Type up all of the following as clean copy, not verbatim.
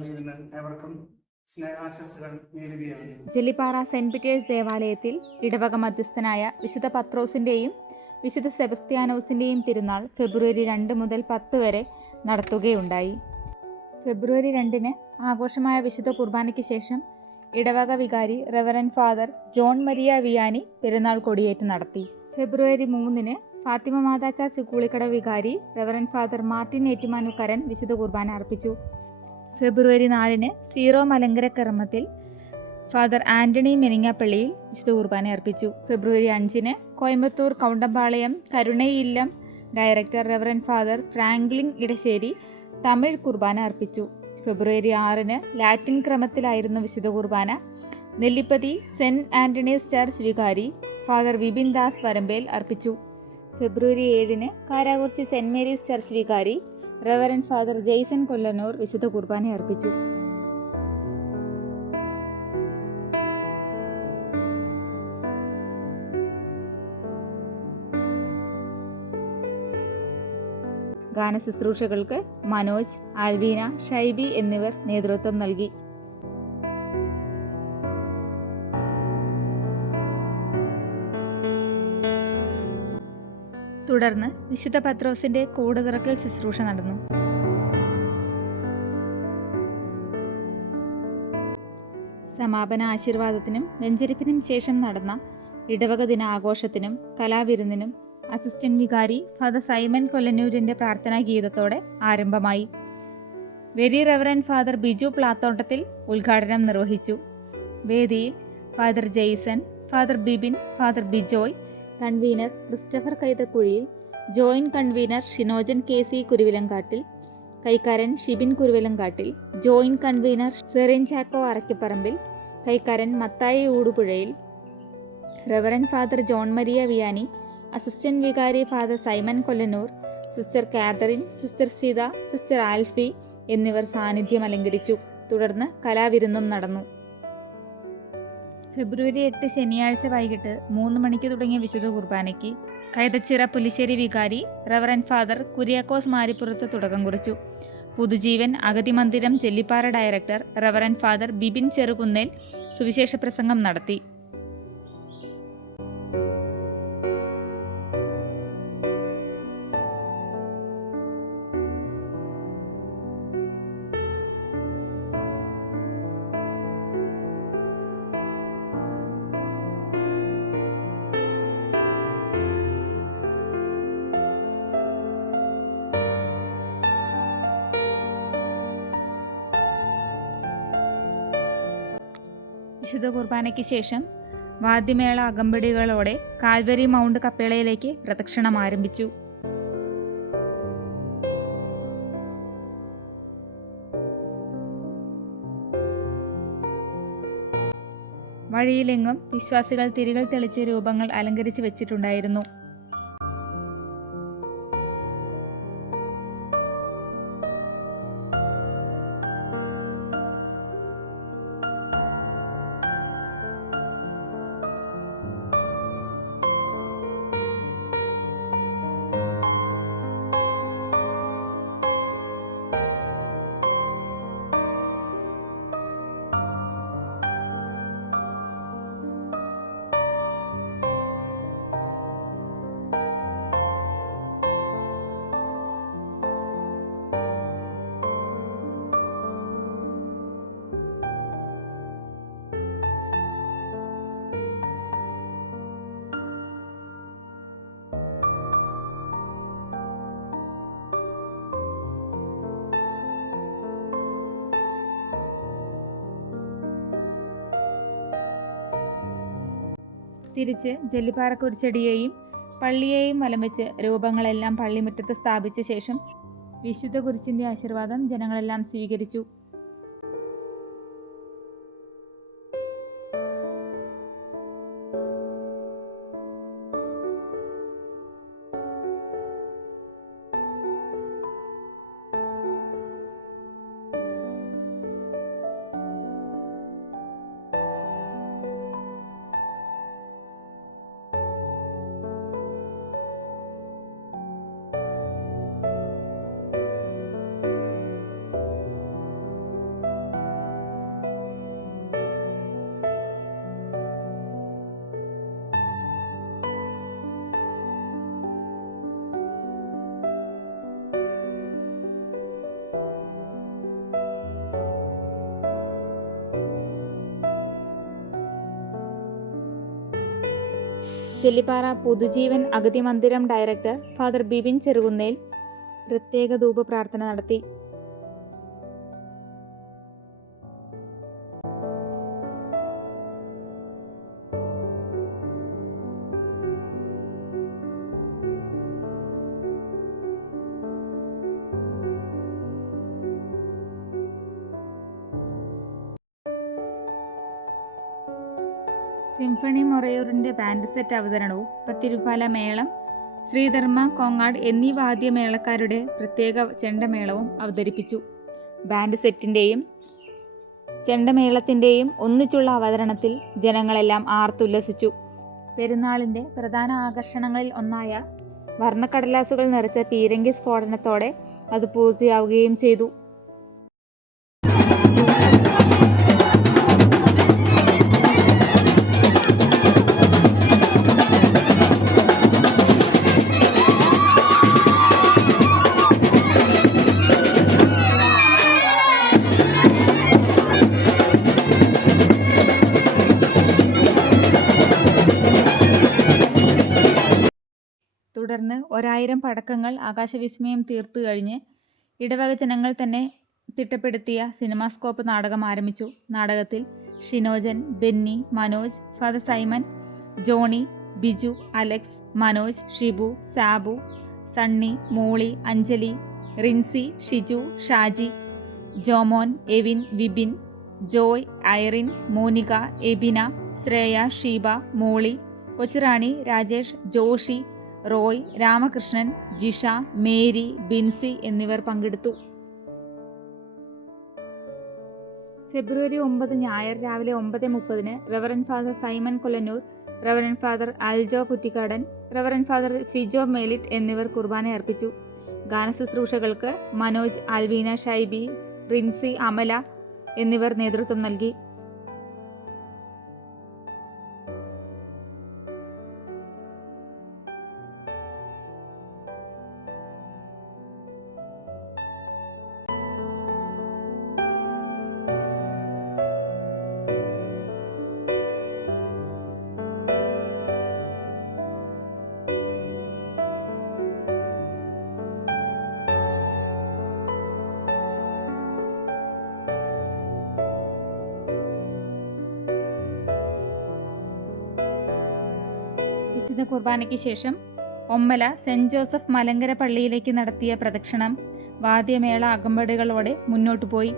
പള്ളിയിൽ നിന്ന് ഏവർക്കും സ്നേഹാശംസകൾ നേരുകയാണ്. ജെല്ലിപ്പാറ സെന്റ് പീറ്റേഴ്സ് ദേവാലയത്തിൽ ഇടവക മധ്യസ്ഥനായ വിശുദ്ധ പത്രോസിൻ്റെയും വിശുദ്ധ സെബസ്ത്യാനോസിൻ്റെയും തിരുനാൾ ഫെബ്രുവരി 2 മുതൽ 10 വരെ നടത്തുകയുണ്ടായി. ഫെബ്രുവരി 2 ആഘോഷമായ വിശുദ്ധ കുർബാനയ്ക്ക് ശേഷം ഇടവക വികാരി reverend father John Maria Vianney പെരുന്നാൾ കൊടിയേറ്റ് നടത്തി. ഫെബ്രുവരി 3 ഫാത്തിമ മാതാ ചർച്ച് കൂളിക്കട വികാരി റെവറൻഡ് ഫാദർ മാർട്ടിൻ ഏറ്റുമാനൂക്കരൻ വിശുദ്ധ കുർബാന അർപ്പിച്ചു. ഫെബ്രുവരി 4 സീറോ മലങ്കര കർമ്മത്തിൽ ഫാദർ ആന്റണി മെനിങ്ങാപ്പള്ളിയിൽ വിശുദ്ധ കുർബാന അർപ്പിച്ചു. ഫെബ്രുവരി 5 Coimbatore Kavundampalayam Karunai Illam director reverend father Franklin Edassery Tamil കുർബാന അർപ്പിച്ചു. ഫെബ്രുവരി 6 ലാറ്റിൻ ക്രമത്തിലായിരുന്നു വിശുദ്ധ കുർബാന. നെല്ലിപ്പതി സെന്റ് ആന്റണീസ് ചർച്ച് വികാരി ഫാദർ വിപിൻ ദാസ് വരമ്പേൽ അർപ്പിച്ചു. ഫെബ്രുവരി 7 കാരാകുർച്ചി സെന്റ് മേരീസ് ചർച്ച് വികാരി റെവറൻഡ് ഫാദർ ജെയ്സൺ കൊല്ലന്നൂർ വിശുദ്ധ കുർബാന അർപ്പിച്ചു. ഗാനശുശ്രൂഷകൾക്ക് മനോജ്, ആൽവീന, ഷൈബി എന്നിവർ നേതൃത്വം നൽകി. തുടർന്ന് വിശുദ്ധ പത്രോസിന്റെ കൂട് തുറക്കൽ ശുശ്രൂഷ നടന്നു. സമാപന ആശീർവാദത്തിനും വെഞ്ചരിപ്പിനും ശേഷം നടന്ന ഇടവക ദിനാഘോഷത്തിനും കലാവിരുന്നിനും അസിസ്റ്റന്റ് വികാരി ഫാദർ സൈമൺ കൊല്ലന്നൂരിന്റെ പ്രാർത്ഥനാ ഗീതത്തോടെ ആരംഭമായി. Very reverend father Biju Plathottathil ഉദ്ഘാടനം നിർവഹിച്ചു. വേദിയിൽ father Jason, father Bibin, father Bijoy, convener Christopher Kaithakuzhiyil, joint convener Shinojan KC Kuruvilangattil, കൈക്കാരൻ ഷിബിൻ കുരുവിലങ്കാട്ടിൽ, ജോയിന്റ് കൺവീനർ സെറിൻ ചാക്കോ അറയ്ക്കപ്പറമ്പിൽ, കൈക്കാരൻ Mathai Oodupuzhayil, reverend father John Maria Vianney, assistant വികാരി father Simon Kollannur, sister Catherine, sister Seetha, sister Alphy എന്നിവർ സാന്നിധ്യം അലങ്കരിച്ചു. തുടർന്ന് കലാവിരുന്നും നടന്നു. ഫെബ്രുവരി 8 ശനിയാഴ്ച വൈകിട്ട് 3 മണിക്ക് തുടങ്ങിയ വിശുദ്ധ കുർബാനയ്ക്ക് കൈതച്ചിറ പുലിശ്ശേരി വികാരി റെവറൻഡ് ഫാദർ കുര്യാക്കോസ് മാരിപ്പുറത്ത് തുടക്കം കുറിച്ചു. പുതുജീവൻ അഗതി മന്ദിരം Jellippara director reverend father Bibin Cherukunnel സുവിശേഷ പ്രസംഗം നടത്തി. വിശുദ്ധ കുർബാനയ്ക്ക് ശേഷം വാദ്യമേള അകമ്പടികളോടെ കാൽവരി മൗണ്ട് കപ്പേളയിലേക്ക് പ്രദക്ഷിണം ആരംഭിച്ചു. വഴിയിലെങ്ങും വിശ്വാസികൾ തിരികൾ തെളിച്ച് രൂപങ്ങൾ അലങ്കരിച്ച് വെച്ചിട്ടുണ്ടായിരുന്നു. തിരിച്ച് ജെല്ലിപ്പാറ കുരിശടിയെയും പള്ളിയെയും വലം വെച്ച് രൂപങ്ങളെല്ലാം പള്ളിമുറ്റത്ത് സ്ഥാപിച്ച ശേഷം വിശുദ്ധ കുരിശിന്റെ ആശീർവാദം ജനങ്ങളെല്ലാം സ്വീകരിച്ചു. ചെല്ലിപ്പാറ പുതുജീവൻ അഗതി മന്ദിരം ഡയറക്ടർ ഫാദർ ബിബിൻ ചെറുകുന്നേൽ പ്രത്യേക ധൂപ പ്രാർത്ഥന നടത്തി. സിംഫണി മൊറയൂറിൻ്റെ ബാൻഡ് സെറ്റ് അവതരണവും പത്തിരുപ്പാല മേളം, ശ്രീധർമ്മ കോങ്ങാട് എന്നീ വാദ്യമേളക്കാരുടെ പ്രത്യേക ചെണ്ടമേളവും അവതരിപ്പിച്ചു. ബാൻഡ് സെറ്റിൻ്റെയും ചെണ്ടമേളത്തിൻ്റെയും ഒന്നിച്ചുള്ള അവതരണത്തിൽ ജനങ്ങളെല്ലാം ആർത്തുല്ലസിച്ചു. പെരുന്നാളിൻ്റെ പ്രധാന ആകർഷണങ്ങളിൽ ഒന്നായ വർണ്ണക്കടലാസുകൾ നിറച്ച പീരങ്കി സ്ഫോടനത്തോടെ അത് പൂർത്തിയാവുകയും ചെയ്തു. തുടർന്ന് 1000 പടക്കങ്ങൾ ആകാശവിസ്മയം തീർത്തു കഴിഞ്ഞ് ഇടവക ജനങ്ങൾ തന്നെ തിട്ടപ്പെടുത്തിയ സിനിമാസ്കോപ്പ് നാടകം ആരംഭിച്ചു. നാടകത്തിൽ Shinojan, Benny, Manoj, father Simon, Johnny, Biju, Alex, Manoj, Shibu, Sabu, Sunny, Molly, Anjali, Rincy, Shiju, Shaji, Jomon, Evin, Vipin, Joy, Irene, Monica, Ebina, Shreya, Sheeba, Molly, Kochurani, Rajesh, Joshy, Roy, Ramakrishnan, Jisha, Mary, Bincy എന്നിവർ പങ്കെടുത്തു. ഫെബ്രുവരി 9 ഞായർ രാവിലെ 9:30 reverend father Simon Kollannur, reverend father Aljo Kuttikadan, reverend father Fijo Melit എന്നിവർ കുർബാന അർപ്പിച്ചു. ഗാനശുശ്രൂഷകൾക്ക് മനോജ്, ആൽവീന, ഷൈബി, റിൻസി, അമല എന്നിവർ നേതൃത്വം നൽകി. വിശുദ്ധ കുർബാനയ്ക്ക് ശേഷം ഒമ്മല സെന്റ് ജോസഫ് മലങ്കര പള്ളിയിലേക്ക് നടത്തിയ പ്രദക്ഷിണം വാദ്യമേള അകമ്പടികളോടെ മുന്നോട്ടു പോയി.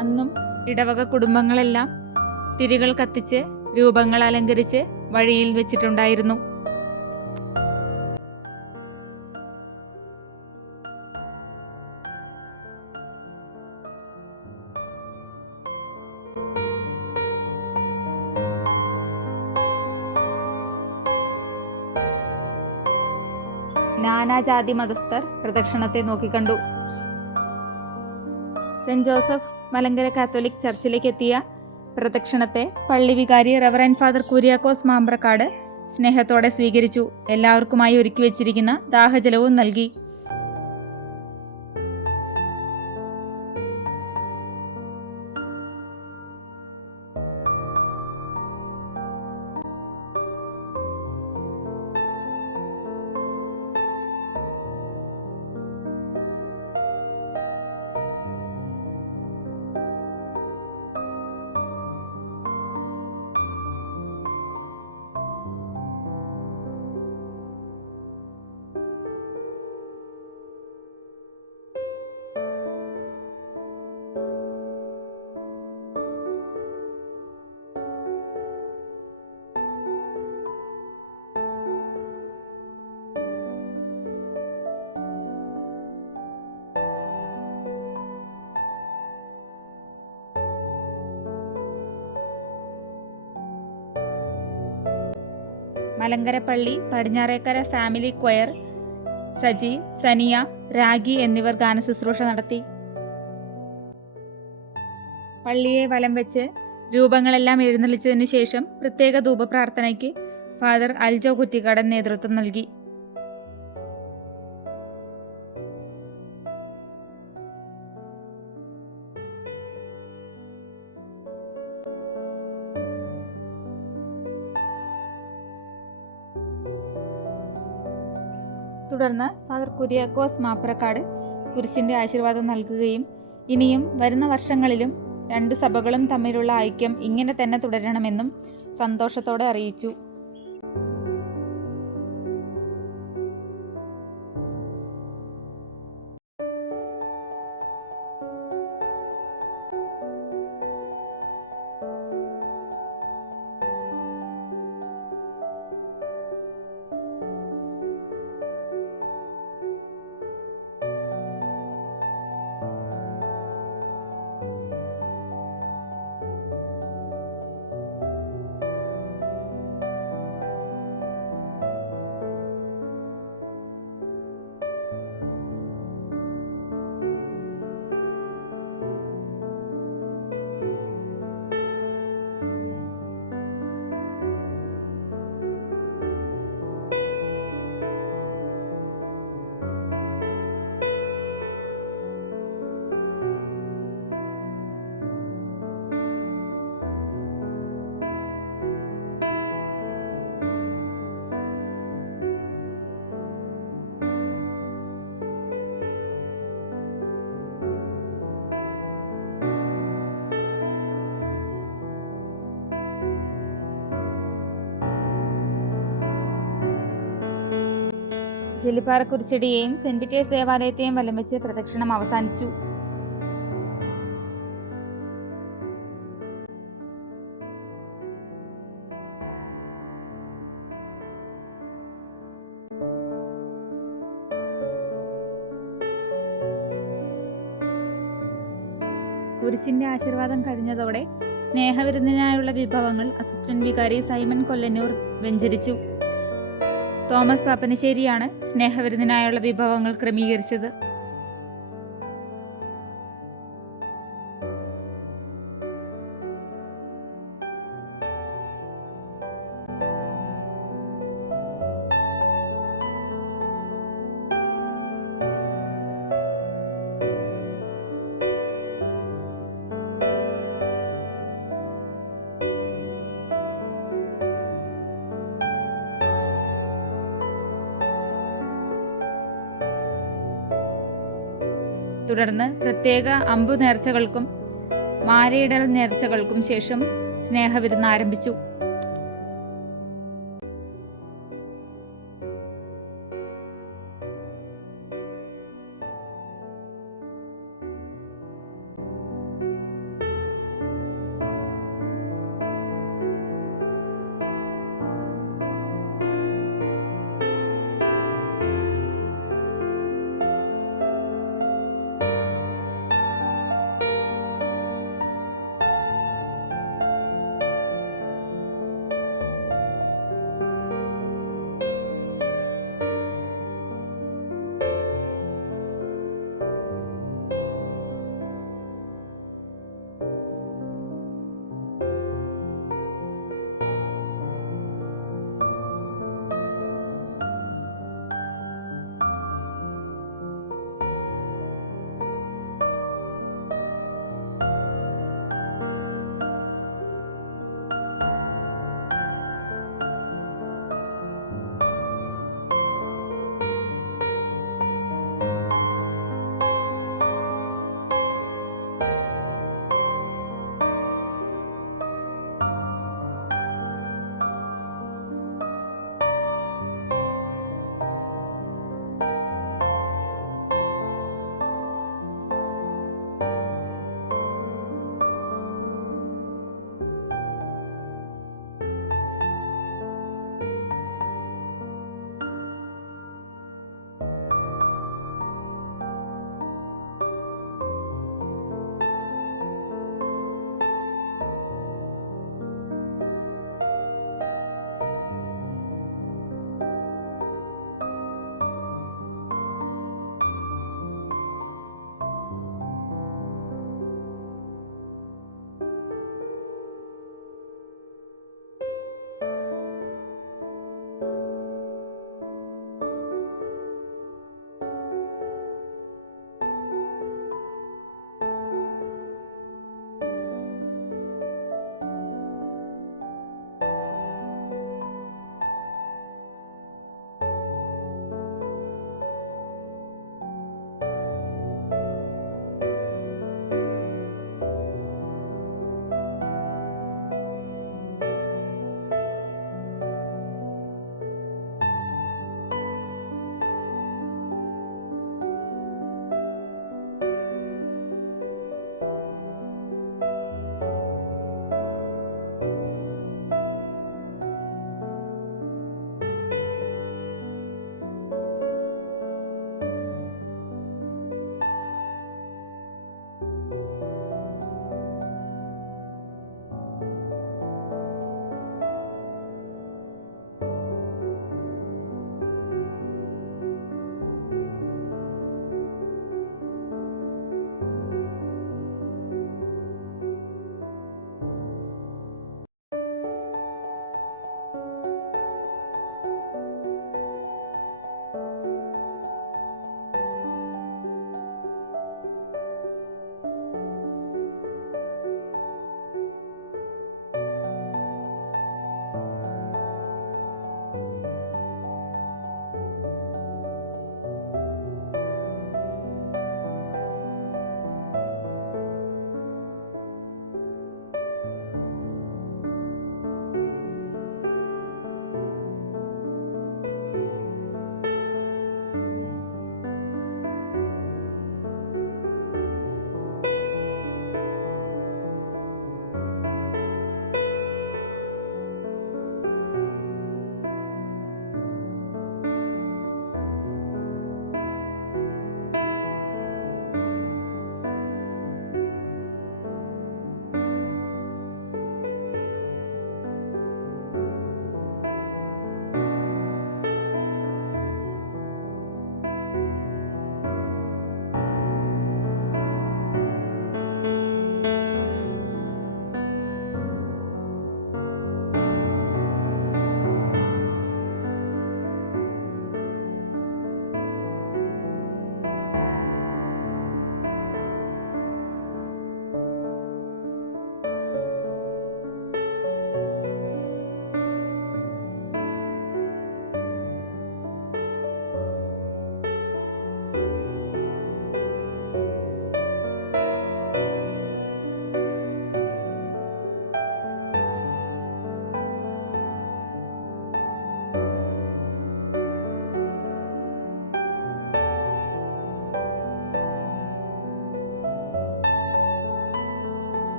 അന്നും ഇടവക കുടുംബങ്ങളെല്ലാം തിരികൾ കത്തിച്ച് രൂപങ്ങൾ അലങ്കരിച്ച് വഴിയിൽ വെച്ചിട്ടുണ്ടായിരുന്നു. നാനാജാതി മതസ്ഥർ പ്രദക്ഷിണത്തെ നോക്കിക്കണ്ടു. സെന്റ് ജോസഫ് മലങ്കര കാത്തോലിക് ചർച്ചിലേക്ക് എത്തിയ പ്രദക്ഷിണത്തെ പള്ളി വികാരി റവറൻഡ് ഫാദർ കുര്യാക്കോസ് മാമ്പ്രക്കാട് സ്നേഹത്തോടെ സ്വീകരിച്ചു. എല്ലാവർക്കുമായി ഒരുക്കി വെച്ചിരിക്കുന്ന ദാഹജലവും നൽകി. മലങ്കര പള്ളി, പടിഞ്ഞാറേക്കര ഫാമിലി ക്വയർ, സജി, സനിയ, രാഗി എന്നിവർ ഗാനശുശ്രൂഷ നടത്തി. പള്ളിയെ വലം വെച്ച് രൂപങ്ങളെല്ലാം എഴുന്നള്ളിച്ചതിനു ശേഷം പ്രത്യേക ധൂപപ്രാർത്ഥനയ്ക്ക് ഫാദർ അൽജോ കുറ്റിക്കാടൻ നേതൃത്വം നൽകി. തുടർന്ന് ഫാദർ കുര്യാക്കോസ് മാപ്രക്കാട് കുരിശിൻ്റെ ആശീർവാദം നൽകുകയും ഇനിയും വരുന്ന വർഷങ്ങളിലും രണ്ട് സഭകളും തമ്മിലുള്ള ഐക്യം ഇങ്ങനെ തന്നെ തുടരണമെന്നും സന്തോഷത്തോടെ അറിയിച്ചു. ജെല്ലിപ്പാറ കുരിശടിയെയും സെന്റ് പീറ്റേഴ്സ് ദേവാലയത്തെയും വലം വെച്ച് പ്രദക്ഷിണം അവസാനിച്ചു. കുരിശിന്റെ ആശീർവാദം കഴിഞ്ഞതോടെ സ്നേഹവിരുന്നിനായുള്ള വിഭവങ്ങൾ അസിസ്റ്റന്റ് വികാരി സൈമൺ കൊല്ലന്നൂർ വെഞ്ചരിച്ചു. തോമസ് പാപ്പനശ്ശേരിയാണ് സ്നേഹവിരുന്നിനായുള്ള വിഭവങ്ങൾ ക്രമീകരിച്ചത്. തുടർന്ന് പ്രത്യേക അമ്പു നേർച്ചകൾക്കും മാലയിടൽ നേർച്ചകൾക്കും ശേഷം സ്നേഹവിരുന്ന് ആരംഭിച്ചു.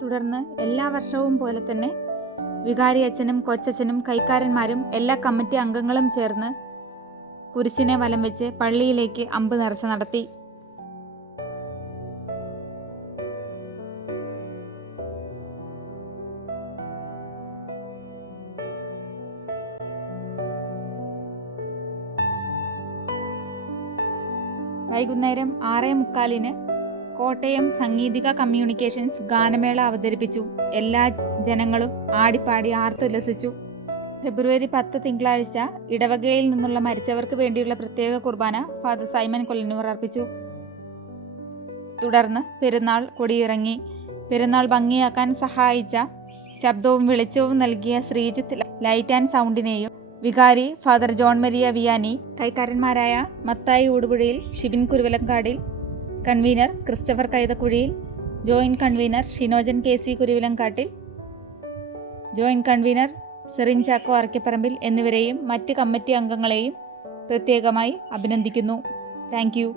തുടർന്ന് എല്ലാ വർഷവും പോലെ തന്നെ വികാരി അച്ഛനും കൊച്ചച്ഛനും കൈക്കാരന്മാരും എല്ലാ കമ്മിറ്റി അംഗങ്ങളും ചേർന്ന് കുരിശിനെ വലം വെച്ച് പള്ളിയിലേക്ക് അമ്പ് നേർച്ച നടത്തി. വൈകുന്നേരം 6:45 കോട്ടയം സംഗീതിക കമ്മ്യൂണിക്കേഷൻസ് ഗാനമേള അവതരിപ്പിച്ചു. എല്ലാ ജനങ്ങളും ആടിപ്പാടി ആർത്തുല്ലസിച്ചു. ഫെബ്രുവരി 10 തിങ്കളാഴ്ച ഇടവകയിൽ നിന്നുള്ള മരിച്ചവർക്ക് വേണ്ടിയുള്ള പ്രത്യേക കുർബാന ഫാദർ സൈമൺ കൊല്ലന്നൂർ അർപ്പിച്ചു. തുടർന്ന് പെരുന്നാൾ കൊടിയിറങ്ങി. പെരുന്നാൾ ഭംഗിയാക്കാൻ സഹായിച്ച ശബ്ദവും വെളിച്ചവും നൽകിയ ശ്രീജിത്ത് ലൈറ്റ് ആൻഡ് സൗണ്ടിനെയും വികാരി ഫാദർ ജോൺ മരിയ വിയാനി, കൈക്കാരന്മാരായ Mathai Oodupuzhayil, Shibin Kuruvilangadil, convener Christopher Kaithakuzhiyil, joint convener Shinojan KC Kuruvilangattil, joint convener Serin Chacko Arakkaparambil എന്നിവരെയും മറ്റ് കമ്മിറ്റി അംഗങ്ങളെയും പ്രത്യേകമായി അഭിനന്ദിക്കുന്നു. Thank U.